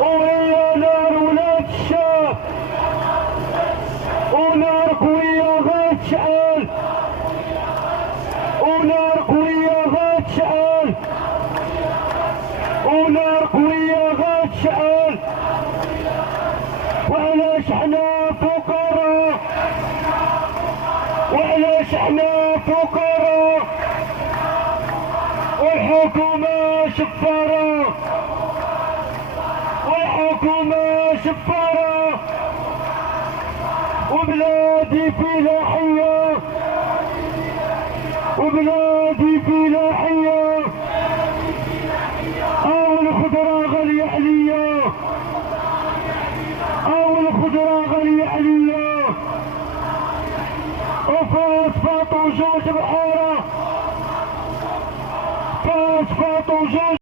وهي نار ولاد الشام، ونار قوية غتشعل، ونار قوية غتشعل، ونار قوية غتشعل. وعلاش حنا فقراء، وعلاش حنا فقراء، والحكومة شفارة، والحكومة شفارة، وبلادي فلاحية، وبلادي فلاحية. أو الخضرة غالية عليا، أو الخضرة غالية عليا، وفوسفات وجوج بحارة، فوسفات وجوج